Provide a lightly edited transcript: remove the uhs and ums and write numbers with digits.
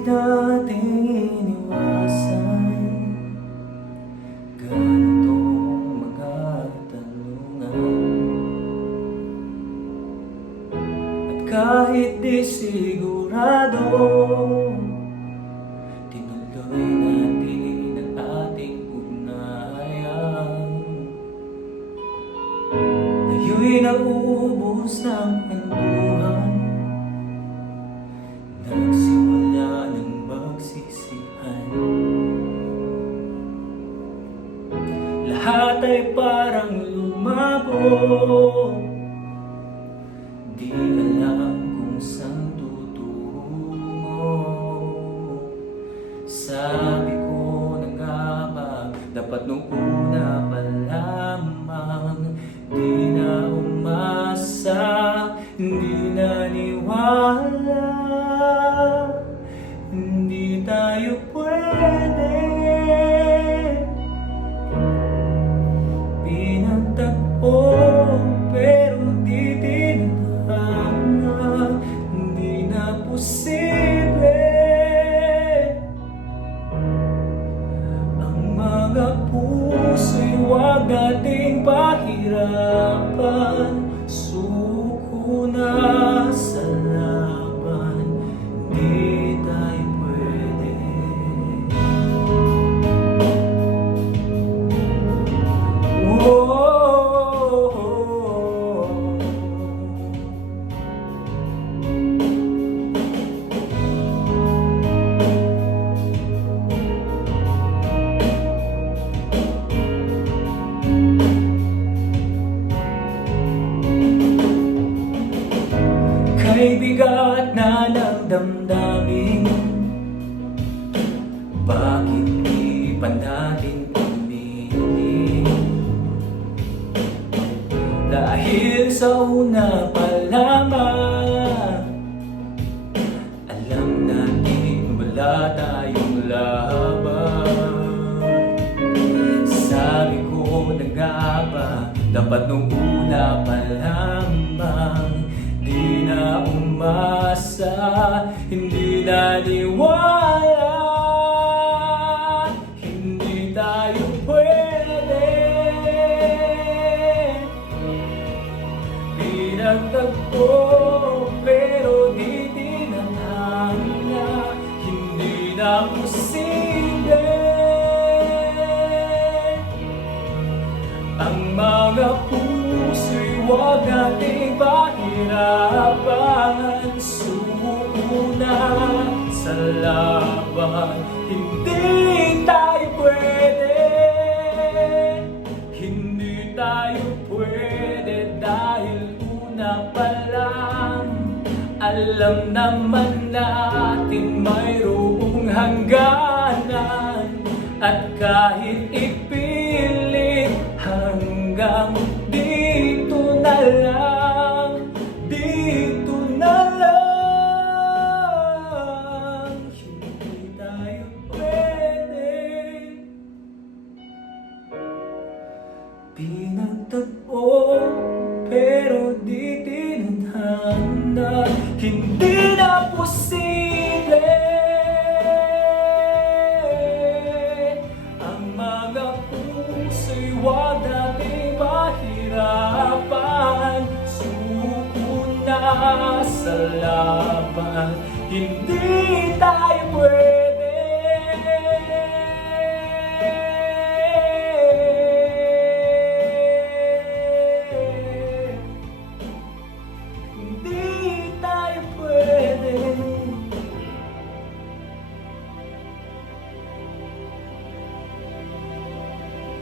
nating iniwasan ganitong mga tanungan. At kahit di sigurado, tinuloy natin ang ating ugnayan. Ngayon'y naubos ng kwentuhan, nagsimula ng magsisihan. Lahat ay parang lumabo, di alam kung saan tutungo. Sabi ko na nga ba, dapat nung una pa lamang di na umasa, hindi naniwala. Hindi tayo pwede, pinagtagpo pero di tinatanga. Hindi na posible ang mga puso'y huwag nating pahirapan. Suko na sa laban, di tayo pwede. Kay bigat na ng damdamin, bakit di pa natin pumili? Dahil sa una pa lamang, alam natin wala tayong laban. Sabi ko na nga ba, dapat nung una pa lamang di na umasa, hindi naniwala. Hindi tayo pwede, pinagtagpo pero di tinatangga. Hindi na posible ang mga puso'y huwag nating pahirapan. Suko na sa laban, hindi tayo pwede. Hindi tayo pwede dahil una pa lang alam naman natin mayroong hangganan. At kahit ipilit hanggang dito na lang, dito na lang, hindi tayo pwede. Pinagtagpo pero di tinatanda, hindi na posible ang mga puso'y huwag nating pahirapan. Suko na sa laban, hindi tayo pwede.